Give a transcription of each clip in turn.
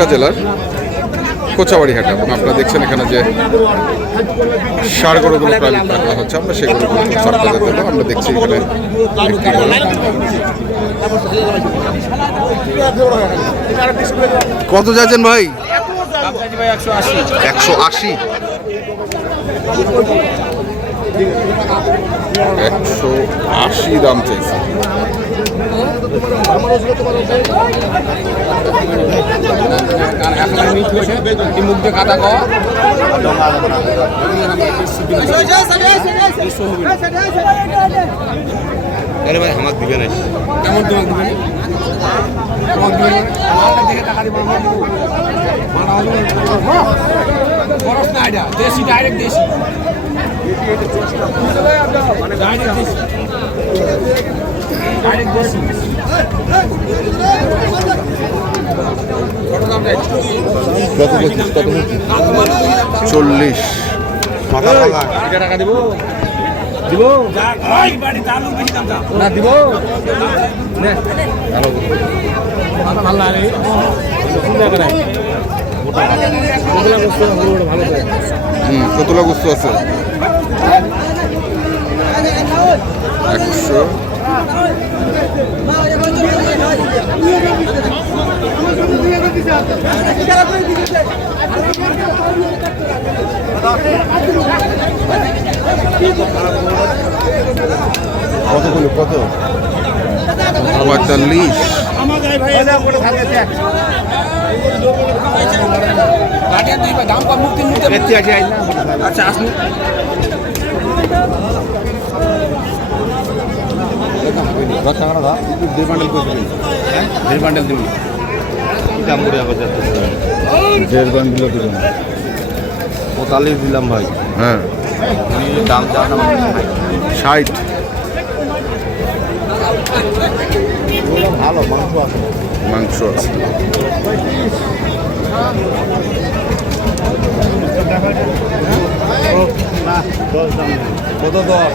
নওগাঁ জেলার কোচাবাড়ি হাট এবং আপনারা দেখছেন এখানে যে সার গরুগুলো প্রায় করা হচ্ছে, আমরা সেই গরুগুলো সরকার দেবো আমরা দেখছি এখানে কত যাচ্ছেন ভাই? একশো আশি। একশো আশি দাম চাইছে। মুখ দিয়ে কাটা কর। আরে ভাই হামাক দিবে না কেমন তোমাকে দিবেন তোমাকে দেখে টাকা দিব আমরা দিব মালটা হলো খরচ না এটা দেশি ডাইরেক্ট দেশি। ডাইরেক্ট দেশি। ডাইরেক্ট দেশি। কত পঁচিশ চল্লিশ। টাকা দিব? দিব। না। দিব হুম কতলা বস্তু আছে? একশো। কত? গুলো কত পঁয়তাল্লিশ আচ্ছা আসুন। দশ টাকা না দুই বান্ডেল করে দিবেন দুই বান্ডেল দিবেন কি দাম। করে আবার যাচ্ছে দেড় পঁয়তাল্লিশ দিলাম ভাই হ্যাঁ দাম চান ষাট ভালো মাংস আছে মাংস আছে কত দশ?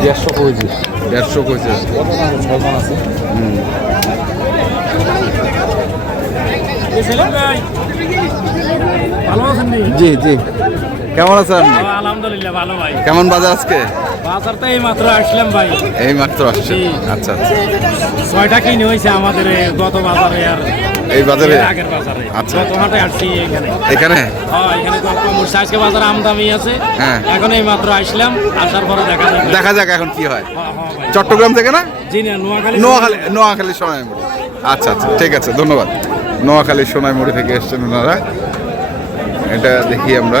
দেড়শো কেজি দেড়শো কেজি ভালো আছেন নি? জি জি। কেমন আছেন? আপনি আলহামদুলিল্লাহ ভালো ভাই। কেমন বাজার আজকে? এই মাত্র আসলাম ভাই। এই মাত্র আসছে আচ্ছা আচ্ছা। ছয়টা কিনে হয়েছে আমাদের গত বাজারে আর এই বাজারে? আগের বাজারে। আচ্ছা। গত হাটে আসছি এখানে। এখানে? হ্যাঁ এখানে আজকে বাজারে আমদামি আছে। হ্যাঁ। এখন এই মাত্র আসলাম। আসার পরে দেখা যাবে। দেখা যাক এখন কি হয়। হ্যাঁ, হ্যাঁ। চট্টগ্রাম থেকে না? জি না নোয়াখালী। নোয়াখালী নোয়াখালী সোনাইমুড়ি। আচ্ছা আচ্ছা ঠিক আছে ধন্যবাদ। নোয়াখালী সোনাইমুড়ি থেকে এসছেন ওনারা। এটা দেখি আমরা।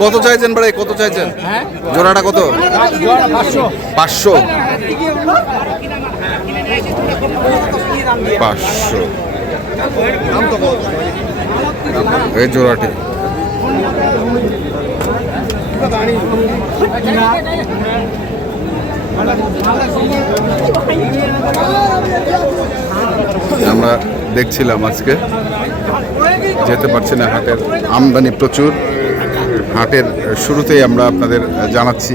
কত চাইছেন ভাই? কত চাইছেন? জোড়াটা কত? পাঁচশো। পাঁচশো। এই জোড়াটি। আমরা দেখছিলাম আজকে। যেতে পারছি না হাটের আমদানি প্রচুর। হাটের শুরুতেই আমরা আপনাদের জানাচ্ছি।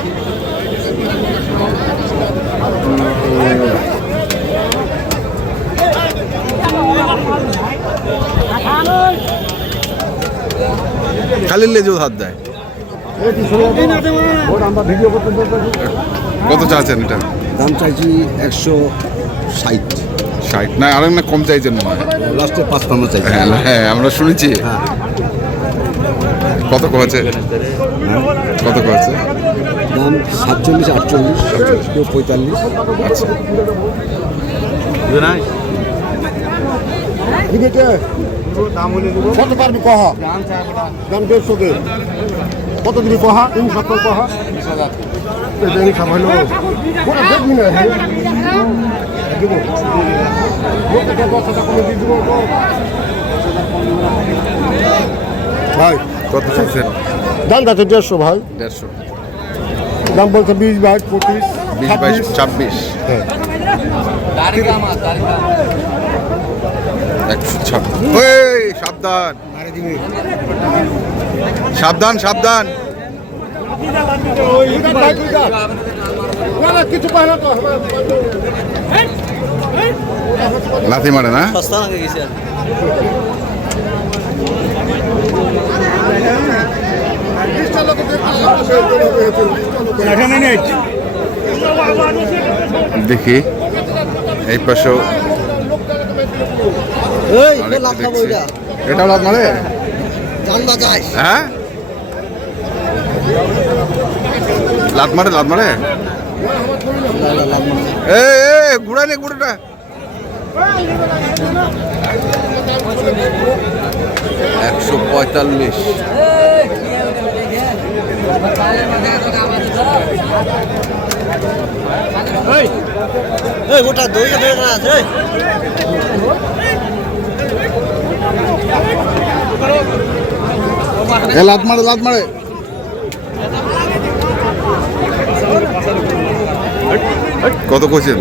খালি লেজও হাত দেয়। কত চাচ্ছেন এটা? দাম চাইছি একশো ষাট। ষাট? না আর না কম চাইছেন মনে হয়। লাস্টে পাঁচ পান্ন চাইছি। হ্যাঁ হ্যাঁ আমরা শুনেছি। কত কছে কত কছে দাম সাতচল্লিশ আটচল্লিশ পঁয়তাল্লিশ। আচ্ছা। কত পারবি কহ? দাম দেড়শো দে। কত দিবি কহা? তিন সত্তর কহা? এটা হিসাব হইল দেখবি না হ্যাঁ? দিব। দশ হাজার করে দিয়ে দিব। ভাই কত চাইছেন? দাম যাচ্ছে দেড়শো ভাই। দেড়শো। দাম বলছে বিশ বাইশ পঁচিশ বিশ বাইশ ছাব্বিশ। হ্যাঁ। একশো ছাব্বিশ সাবধান। সাবধান সাবধান। লাথি মারে না? দেখি এই পাশেও। এটাও লাভ মারে? হ্যাঁ? লাত মারে লাত মারে? এ এ ঘুরাই নে ঘুরেটা। একশো পঁয়তাল্লিশ। এ লাত মারে লাত মারে। কত কইছেন?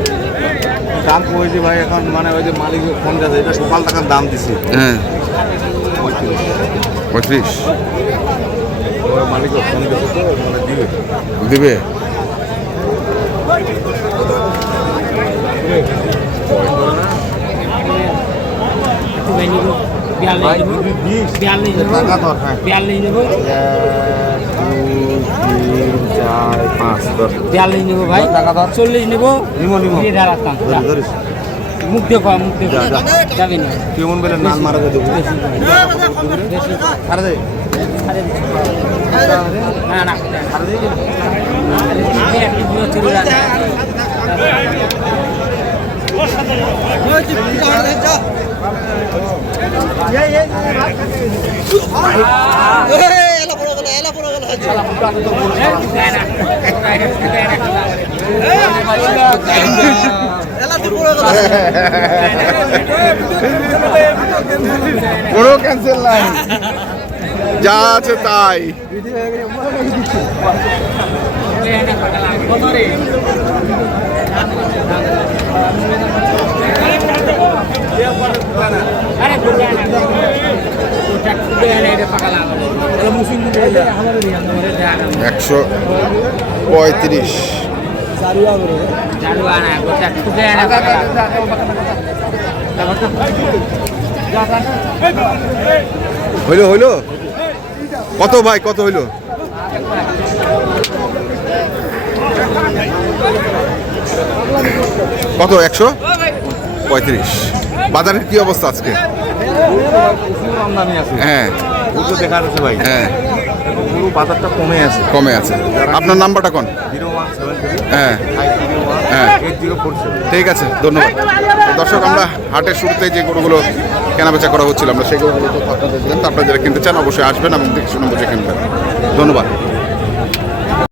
দাম কমেছে ভাই এখন মানে ওই যে মালিক ফোন যাচ্ছে এটা সকাল টাকার দাম দিছি। হ্যাঁ। পঁয়ত্রিশ। ওই মালিক ফোন দিচ্ছে তো মানে দিবে? দিবে। বিয়াল্লিশ নেব বিয়াল্লিশ নেব ভাই চল্লিশ নেব ধরিস মুখ দিয়ে মুখ যা। যাবে না কেমন বেলে নান মারা দেবো না না। কোনো ক্যান্সেল যা আছে তাই। আরে ঘুরে আনা ওটা ঘুরে আনা এটা পাকা লাগালো এটা মুসলিম এটা আমাদের দিয়ান ধরে দেয়া একশো পঁয়ত্রিশ। হইল হইল? কত ভাই কত হইল? কত একশো? পঁয়ত্রিশ। বাজারের কি অবস্থা আজকে? হ্যাঁ। দেখা যাচ্ছে ভাই। হ্যাঁ। পুরো বাজারটা কমে আছে। কমে আছে। আপনার নাম্বারটা কোন? হ্যাঁ। হ্যাঁ। ঠিক আছে ধন্যবাদ। দর্শক আমরা হাটের শুরুতে যে গরুগুলো কেনাবেচা করা হচ্ছিল আমরা সেই গরুগুলো তো আপনাদের দিলেন আপনারা যারা কিনতে চান অবশ্যই আসবেন এবং দেখে শুনে বুঝে কিনবেন। ধন্যবাদ।